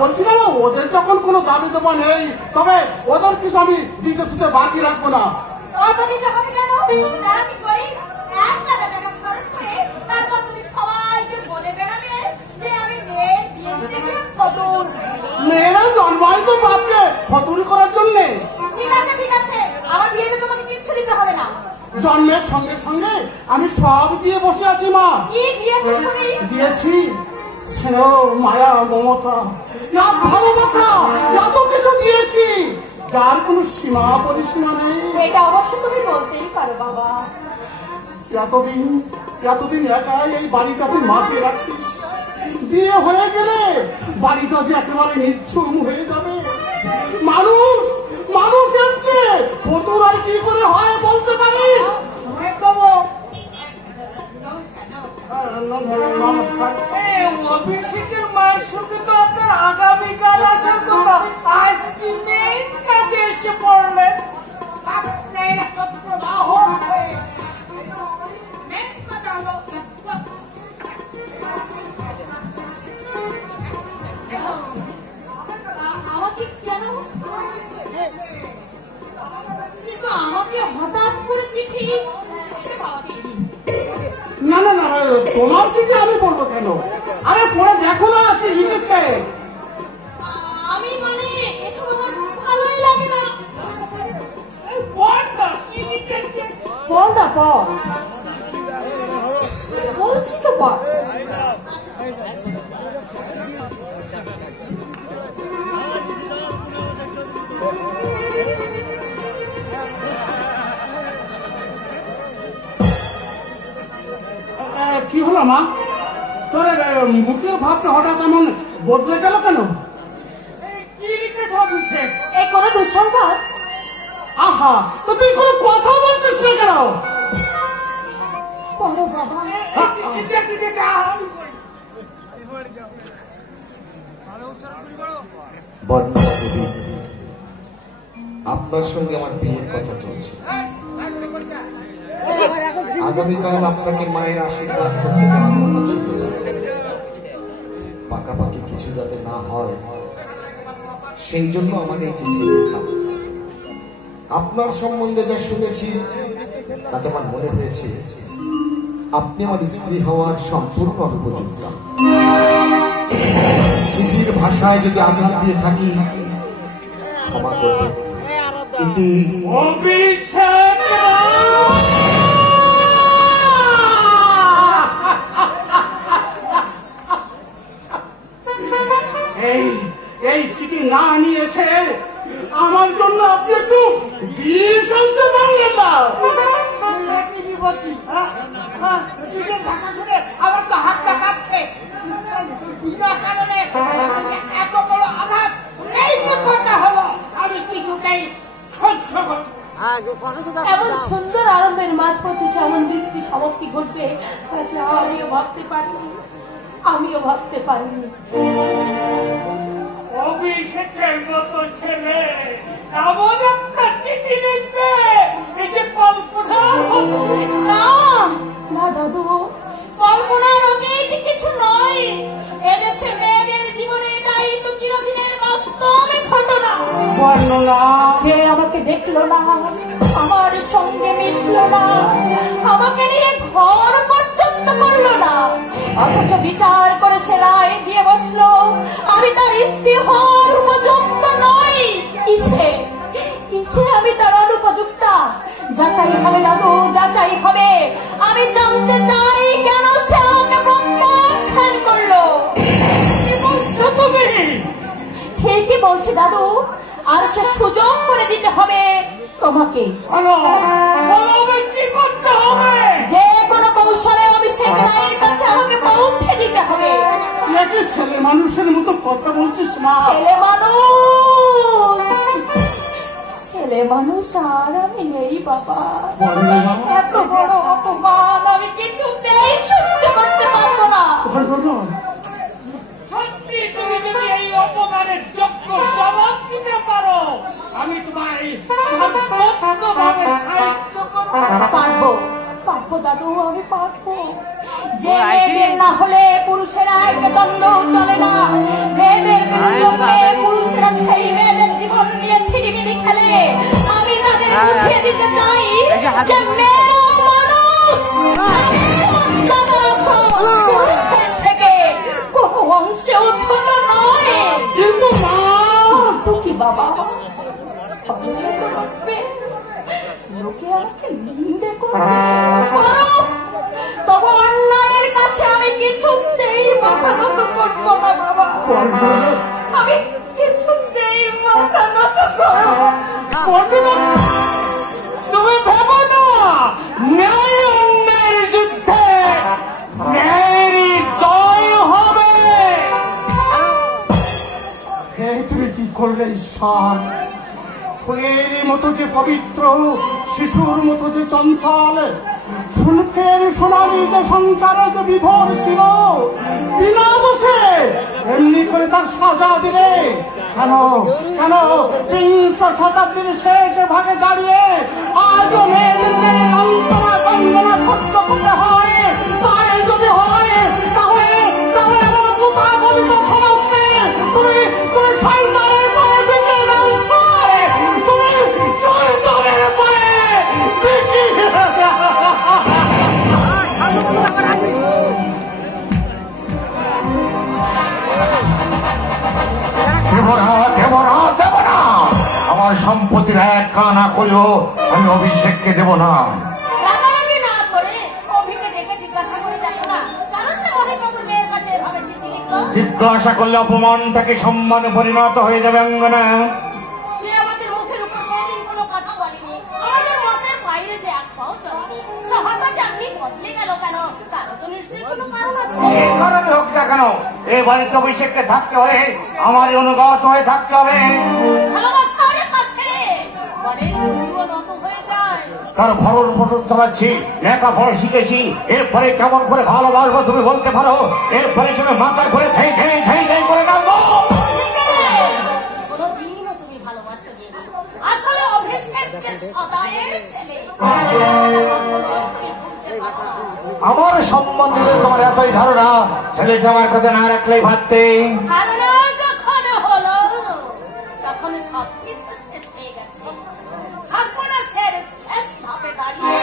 বলছিলাম ওদের যখন কোনো দাবি দেওয়া নেই, তবে ওদের কিছু আমি দিতে শুতে বাকি রাখবো না। মেয়েরা জন্মায় তো বাপকে ফতুল করার জন্য। ঠিক আছে ঠিক আছে, আমার বিয়েতে তোমাকে কিচ্ছু দিতে হবে না। জন্মের সঙ্গে সঙ্গে আমি সব দিয়ে বসে আছি মা। কি দিয়েছি শুনি? দিয়েছি স্নেহ, মায়া, মমতা, ভালোবাসা, এত কিছু দিয়েছি যার কোনো সীমা পরিসীমা নেই। এটা অবশ্য তুমি বলতেই পারো বাবা। এতদিন একাই এই বাড়িটাতে মাকে রাখিস, বিয়ে হয়ে গেলে বাড়িটা যে একেবারে নিচ্ছুম হয়ে যাবে। মানুষ মানুষ হচ্ছে ফতুর আর কি করে হয় বলতে পারিস? নমস্কার। অভিষেকের মায়ের সঙ্গে তো আপনার আগামীকাল আসার কথা, আজ কি নেই কাজে এসে পড়লেন? আমাকে কেন? কিন্তু আমাকে হঠাৎ করে চিঠি? না না না, তোমার চিঠি আমি বলবো কেন? আরে পড়ে দেখো না কি লিখেছে। আমি মানে এসব আমার ভালোই লাগে না। বল না বল, বলছি তো বল। কি হলো মা, তোর মুখের ভাবটা হঠাৎ এমন বদলে গেল কেন? কি লিখেছে অভিষেক? এই কোনো দুঃসংবাদ? আহা, তো তুই কোনো কথা বলছিস না কেন? বলো বাবা। আপনার সঙ্গে আমার বিয়ের কথা চলছে। আগামীকাল আপনাকে মায়ের আশীর্বাদ করতে যাওয়ার কথা ছিল। পাকাপাকি কিছু যাতে না হয় সেই জন্য আমাকে এই চিঠি লেখা। আপনার সম্বন্ধে যা শুনেছি তাতে আমার মনে হয়েছে আপনি আমার স্ত্রী হওয়ার সম্পূর্ণ উপযুক্ত। চিঠির ভাষায় যদি আঘাত দিয়ে থাকি ক্ষমা করবেন। অভিষেক এই চিঠি না নিয়েছে আমার জন্য আপনি একটু বিষ আনতে পারলেন না? ভাষা শুনে আমার তো হাতটা কাঁপছে। বিনা কারণে এত বড় আঘাত এই কথা হলো, আমি কিছুতেই সহ্য করি। এমন সুন্দর আরম্ভের মাঝপথে যেমন বিশ্রী সমাপ্তি ঘটবে তা আমিও ভাবতে পারিনি। অভিষেকের মতো ছেলে এমন একটা চিঠি লিখবে, এই যে কল্পনা। না দাদু, কল্পনার অতীত কিছু নয়। এদেশে মেয়েদের জীবনে এটাই তো চিরদিনের বাস্তবে ঘটনা। যে আমাকে দেখলো না, আমার সঙ্গে মিশলো না, আমাকে নিয়ে ঘর পর্যন্ত করলো না, অথচ বিচার করে সে রায় দিয়ে বসলো আমি তার স্ত্রী হওয়ার উপযুক্ত নই। কিসে আমি তার অনুপযুক্তা? যাচাই হবে দাদু, যাচাই হবে। আমি জানতে চাই কেন সে আমাকে প্রত্যাখ্যান করলো। ঠিকই বলছি দাদু, আর সে সুযোগ করে দিতে হবে তোমাকে। যে কোনো কৌশলে অভিষেক রায়ের কাছে আমাকে পৌঁছে দিতে হবে। ছেলে মানুষের মতো কথা বলছিস মা। ছেলে মানুষ আর আমি নেই বাবা। এত বড় অপমান আমি কিছুতেই সহ্য করতে পারবো না। সত্যি তুমি যদি এই অপমানের যোগ্য জবাব দিতে পারো, আমি তোমায় সর্বোচ্চভাবে সাহায্য করবো। পারবো দাদু, আমি পারবো। যে মেয়েদের না হলে পুরুষেরা একদণ্ড চলে না, দিতে চাই যে মেয়েরা মানুষ, পুরুষের থেকে কোনো অংশেও ছোট নয়। কিন্তু মা, তো কি বাবা, লোকে আমাকে নিন্দে করবে, তবু অন্যায়ের কাছে আমি কিছুতেই মাথা নত করবো না বাবা। আমি কিছুতেই মাথা নত করবো না। তুমি ভেবো না ন্যায় অন্যায়ের যুদ্ধে ন্যায়েরই জয় হবে। তুমি কি করলে ঈশ্বর? ফুলের মতো যে পবিত্র, শিশুর মতো যে চঞ্চল, শুল্কের সোনালি যে সংসারে যে বিভোর ছিল, বিনা দোষে এমনি করে তার সাজা দিলে কেন? কেন বিংশ শতাব্দীর শেষ ভাগে দাঁড়িয়ে আজও মেয়েদের যন্ত্রণা বন্দনা সহ্য করতে হয়? তাই যদি হয় তাহলে তাহলে আমার কোথা বলিত সমাজকে তুমি তুমি শয়তানের পায়ে বিকে দাও। তুমি শয়তানের পায়ে বিকে আমার সম্পত্তির এক কানা করিও, আমি অভিষেককে দেব না। রাগারাগি না করে অভিকে ডেকে জিজ্ঞাসা করে দেখো না, কেন সে মহিবাবুর মেয়ের কাছে এভাবে চিঠি লিখলো? জিজ্ঞাসা করলে অপমানটাকে সম্মানে পরিণত হয়ে যাবে অঙ্গনা। যে আমাদের মুখের উপর কোনদিন কোনো কথা বলেনি, আমাদের মতের বাইরে যে এক পাও চলেনি, শহরটা যে আপনি বদলে গেল কেন? তারও তো নিশ্চয়ই কোনো কারণ আছে। এই কারণে হোক না কেন, এই বাড়িতে অভিষেককে থাকতে হলে আমার অনুগত হয়ে থাকতে হবে। ভালোবাসার কাছে বরের খুশিও নত হয়ে যায়। তার ভরণ পোষণ চালাচ্ছি, লেখাপড়া শিখেছি, এরপরে কেমন করে ভালোবাসবো তুমি বলতে পারো? এরপরে তুমি মাথা করে ঠাই ঠাই ঠাই ঠাই করে নামবো। কোনদিনও তুমি ভালোবাসো নি। আসলে অভিষেক যে সদায়ের ছেলে, তুমি বুঝতে পারো না। আমার সম্বন্ধে তোমার এতই ধারণা, ছেলেকে আমার কাছে না রাখলেই ভাবতে। ধারণা যখন হলো তখন সবকিছু শেষ হয়ে গেছে। সর্বনাশের শেষ ধাপে দাঁড়িয়ে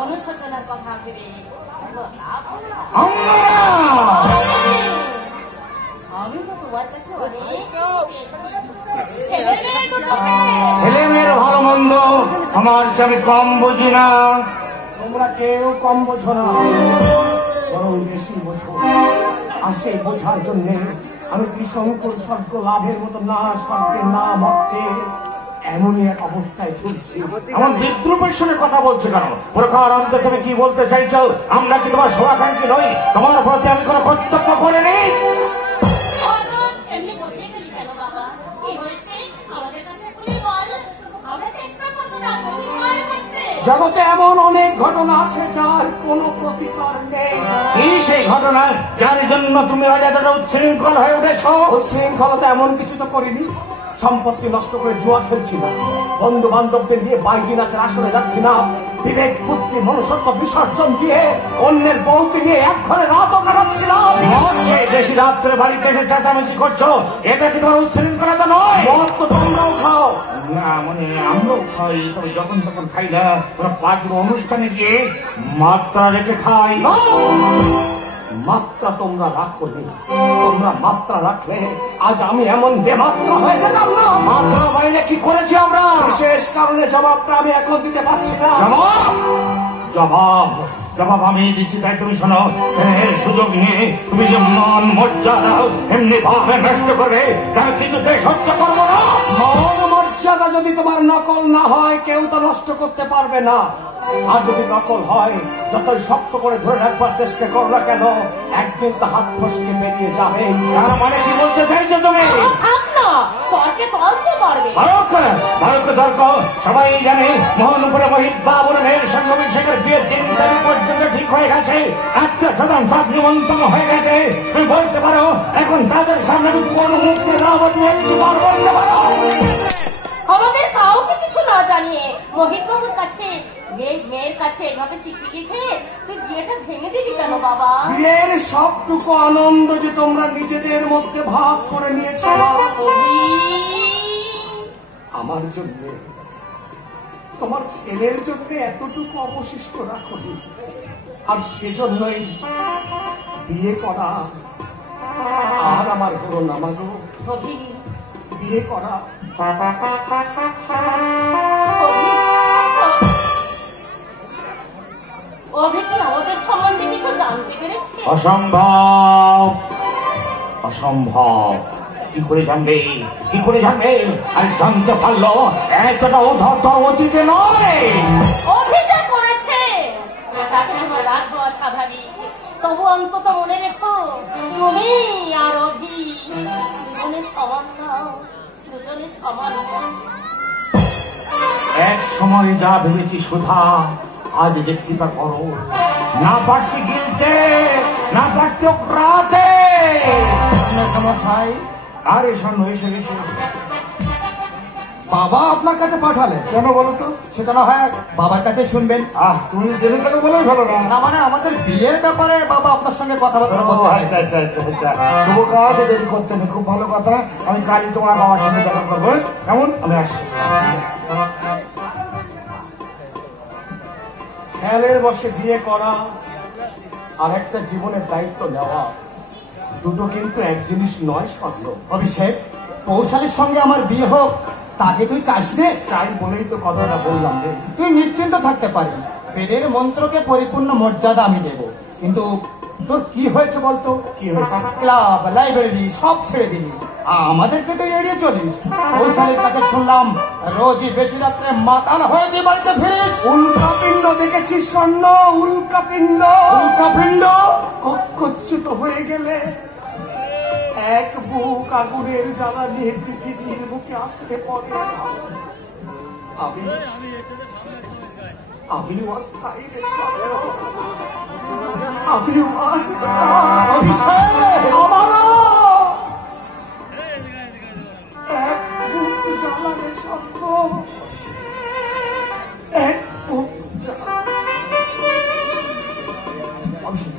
অনুশোচনার কথা ভেবে আমি তো তোমার কাছে অনেক পেয়েছি। ছেলে মেয়ে দুটোকে, ছেলে মেয়ের ভালো মন্দ আমার চেয়ে আমি কম বুঝি না। তোমরা কেউ কম বোঝো না, বরং বেশি বোঝো। আর সেই বোঝার জন্য আমি বিশঙ্কর স্বর্গ লাভের মতো না স্বর্গে না মর্তে এমনই এক অবস্থায় চলছি। এমন বিদ্রুপের সঙ্গে কথা বলছো কেন? প্রকার অন্তে তুমি কি বলতে চাইছো? আমরা কি তোমার শোভাকাঙ্ক্ষী নই? তোমার প্রতি আমি কোনো কর্তব্য করিনি? এমনি বলতে গেলি কেন বাবা? কি হয়েছে আমাদের কাছে খুলে বল, আমরা চেষ্টা করবো না প্রতিকার করতে। জগতে এমন অনেক ঘটনা আছে যার কোনো প্রতিকার নেই। কি সেই ঘটনা যার জন্য তুমি আজ এতটা উচ্ছৃঙ্খল হয়ে উঠেছ? উচ্ছৃঙ্খলতা এমন কিছু তো করিনি। সম্পত্তি নষ্ট করে জুয়া খেলছি না, বন্ধু বান্ধবদের দিয়ে বাইজি নাচের আসরে যাচ্ছি না, বিবেক বুদ্ধি মনুষ্যত্ব বিসর্জন দিয়ে অন্যের বউকে নিয়ে এক ঘরে রাতও কাটাচ্ছি না। বেশি রাত্রে বাড়িতে এসে চেঁচামেচি করছো, এটা কি তোমার উচ্ছৃঙ্খলতা নয়? মদ তো তোমরাও খাও। না মানে আমরাও খাই, তবে যখন তখন খাই না। ওরা পাঁচুর অনুষ্ঠানে গিয়ে মাত্রা রেখে খাই। মাত্রা তোমরা রাখোনি, তোমরা মাত্রা রাখলে আজ আমি এমন বেমাত্রা হয়ে যেতাম না। মাত্রা বাইরে কি করেছি আমরা? বিশেষ কারণে জবাবটা আমি এখন দিতে পারছি না। জবাব জবাব জবাব আমি দিচ্ছি, তাই তুমি শোনো। এর সুযোগ নিয়ে তুমি যে মান মর্যাদা এমনি ভাবে নষ্ট করবে, তার কিছুতে সহ্য করবো না। মান মর্যাদা যদি তোমার নকল না হয় কেউ তো নষ্ট করতে পারবে না। আর যদি নকল হয়, যতই শক্ত করে ধরে রাখবার চেষ্টা করো না কেন, একদিন তা হাত ফসকে বেরিয়ে যাবে। তার মানে কি বলতে চাইছো তুমি? থাক না, তর্কে তর্ক বাড়বে। ভারতকে তর্ক সবাই জানে। মহানুপুরে মহিত বাবুর মেয়ের সঙ্গে অভিষেকের বিয়ের 3 তারিখ পর্যন্ত ঠিক হয়ে গেছে। 100% সব নিমন্ত্রণ হয়ে গেছে। তুমি বলতে পারো এখন তাদের সামনে কোন মুক্তি রাবত বলতে পারো? আমাদের কাউকে কিছু না জানিয়ে মোহিত বাবুর কাছে মেয়ের কাছে এভাবে চিঠি লিখে তুই বিয়েটা ভেঙে দিবি কেন বাবা? বিয়ের সবটুকু আনন্দ যে তোমরা নিজেদের মধ্যে ভাগ করে নিয়েছ, আমার জন্য তোমার ছেলের জন্য এতটুকু অবশিষ্ট রাখনি, আর সেজন্যই বিয়ে করা আর আমার হলো না মাগো, বিয়ে করা। আমাদের সম্বন্ধে কিছু জানতে পেরেছে? অসম্ভব, অসম্ভব। কি করে জানবে, কি করে জানবে? আর জানতে পারলো এতটা উদ্ধত উচিত নয়। অভিযোগ করেছে তাকে তোমার রাগ হওয়া স্বাভাবিক, তবু অন্তত মনে রেখো তুমি আর অভি দুজনে সমান নাও, দুজনে সমান। এক সময় যা ভেবেছি সুধা, আজ দেখছি তার করো। না পারছি গিলতে, না পারছি রাতে। সমস্যায় আরে শোনো, এসে এসে বাবা আপনার কাছে পাঠালেন কেন বলো তো? সেটা না হয় বাবার কাছে শুনবেন। তুমি জেনে থাকো বলেই ভালো না। না মানে আমাদের বিয়ের ব্যাপারে বাবা আপনার সঙ্গে কথাবার্তা বলতে আচ্ছা আচ্ছা আচ্ছা আচ্ছা, শুভ কাজ দেরি করতে নেই, খুব ভালো কথা। আমি কালই তোমার বাবার সঙ্গে দেখা করবো, কেমন? আমি আসছি। খেয়ালের বসে বিয়ে করা আর একটা জীবনের দায়িত্ব নেওয়া দুটো কিন্তু এক জিনিস নয় স্বপ্ন। অভিষেক, কৌশলের সঙ্গে আমার বিয়ে হোক, তাকে তুই চাস রে? চাই বলেই তো কথাটা বললাম রে। তুই নিশ্চিন্ত থাকতে পারিস, বেদের মন্ত্রকে পরিপূর্ণ মর্যাদা আমি দেব। কিন্তু তোর কি হয়েছে বলতো? কি হয়েছে? ক্লাব, লাইব্রেরি সব ছেড়ে দিলি, আমাদেরকে তো এড়িয়ে চলিস। কৌশলের কাছে শুনলাম রোজই বেশি রাত্রে মাতাল হয়ে দিয়ে বাড়িতে ফিরিস। উল্কাপিণ্ড দেখেছিস স্বর্ণ? উল্কাপিণ্ড, উল্কাপিণ্ড কচ্ছুত হয়ে গেলে এক বুক আগুনের জ্বালা নিয়ে পৃথিবীর বুকে আসতে পড়ে। আমি অস্থায়ী রে স্বর্ণ, আমি আমারও এক বুক জ্বালা রে স্বর্ণ, এক বুক জ্বালা। অভিষেক,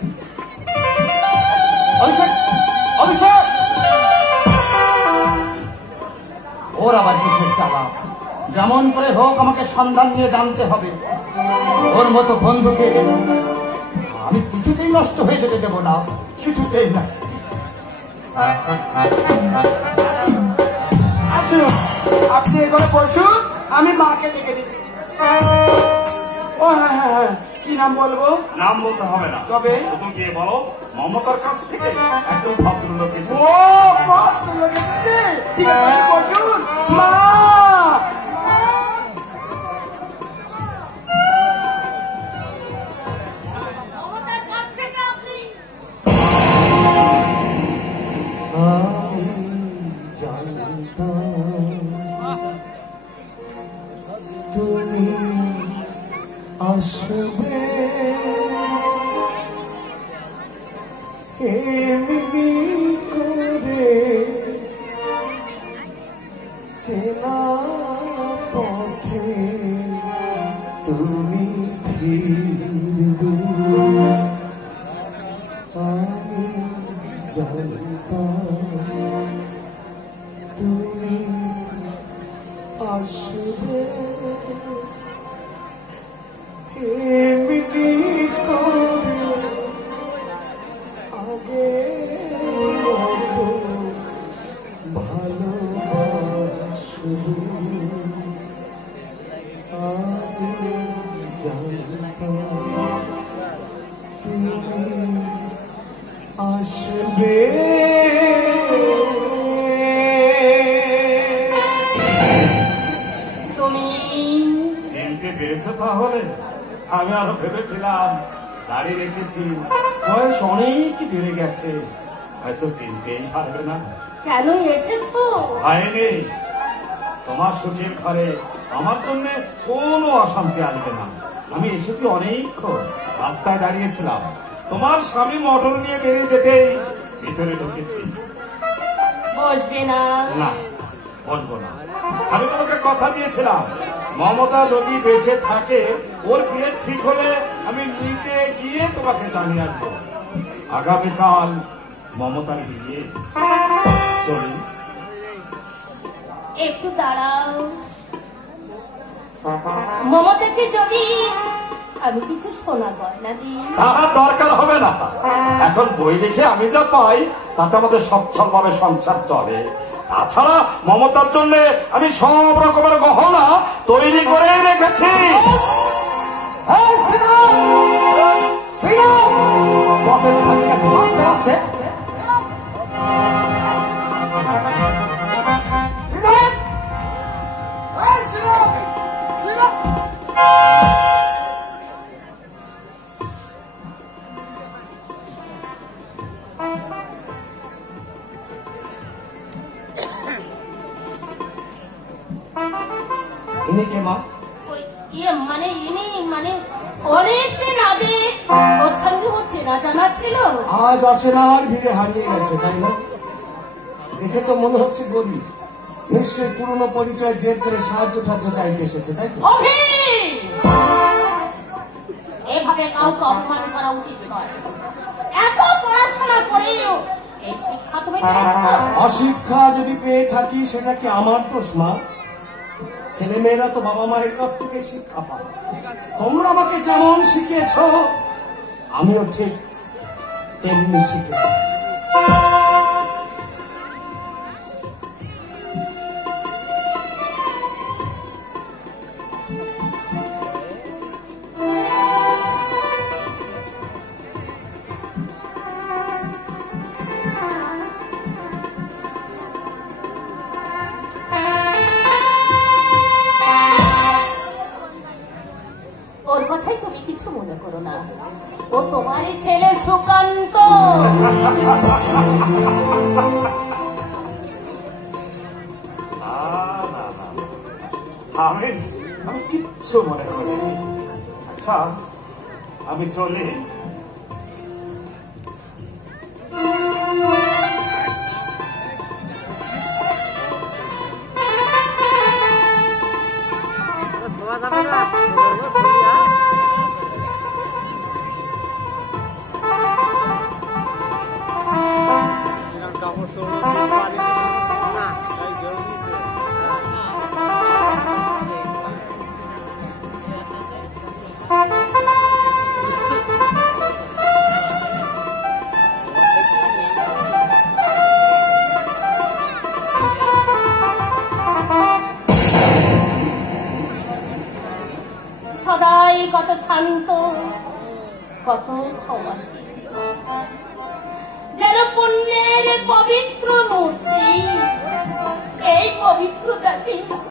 অভিষেক, অভিষেক, ওর আবার কিসের চালা? যেমন করে হোক আমাকে সন্ধান নিয়ে জানতে হবে। ওর মতো বন্ধুকে আমি কিছুতেই নষ্ট হয়ে যেতে দেবো না, কিছুতেই না। আসুন, আপনি এখানে বসুন, আমি মাকে ডেকে দিচ্ছি। ও হ্যাঁ হ্যাঁ হ্যাঁ, কি নাম বলবো? নাম বলতে হবে না, তবে শুধু গিয়ে বলো মমতার কাছ থেকে একজন ভদ্রলোক এসেছে। ও ভদ্রলোক এসেছে, ঠিক আছে বসুন। মা, আমাদের কাছ থেকে আপনি তুমি আসবে এমনি করে চেনা পথে তুমি ফিরবে, আমি জানতাম তুমি আসবে এমনি করে আগে মতো ভালোবাসবে, আমি জানতাম তুমি আসবে। তুমি চিনতে পেরেছো তাহলে? আমি আরো ভেবেছিলাম দাঁড়িয়ে রেখেছি, বয়স অনেক বেড়ে গেছে, হয়তো চিনতেই পারবে না। কেন এসেছো? ভয় নেই, তোমার সুখের ঘরে আমার জন্য কোনো অশান্তি আসবে না। আমি এসেছি অনেকক্ষণ, রাস্তায় দাঁড়িয়েছিলাম, তোমার স্বামী মোটর নিয়ে বেরিয়ে যেতেই ভিতরে ঢুকেছি। বসবে না? না, বলবো না। আমি তোমাকে কথা দিয়েছিলাম, মমতা যদি বেঁচে থাকে, ওর বিয়ে ঠিক হলে আমি নিচে গিয়ে তোমাকে জানিয়ে আসবো। আগামীকাল মমতার বিয়ে। চলুন। একটু দাঁড়াও। মমতাকে যদি আমি কিছু সোনা গয়না দিই, তাহার দরকার হবে না। এখন বই লিখে আমি যা পাই তাতে আমাদের সচ্ছলভাবে সংসার চলে। তাছাড়া মমতার জন্য আমি সব রকমের গহনা তৈরি করে রেখেছি। ইনি কে মা? মানে ইনি মানে অনেকদিন আগে ওর সঙ্গে ওর চেনা জানা ছিল, আজ অচেনার ভিড়ে হারিয়ে গেছে, তাই না? দেখে তো মনে হচ্ছে গরিব, নিশ্চয়ই পুরনো পরিচয় জেদ করে সাহায্য টাহায্য চাইতে এসেছে, তাই তো? এভাবে কাউকে অপমান করা উচিত নয়। এত পড়াশোনা করেও এই শিক্ষা তুমি পেয়েছো? অশিক্ষা যদি পেয়ে থাকি সেটা কি আমার দোষ মা? ছেলে মেয়েরা তো বাবা মায়ের কাছ থেকে শিক্ষা পায়। তোমরা আমাকে যেমন শিখিয়েছ আমিও ঠিক তেমনি শিখেছি। ওর কথাই তুমি কিছু মনে করো না, ও তোমারই ছেলে সুকান্ত। আমি কিচ্ছু মনে করি। আচ্ছা আমি চলি। সদাই কত শান্ত, কত ক্ষমাশীল, যেন পুণ্যের পবিত্র মূর্তি।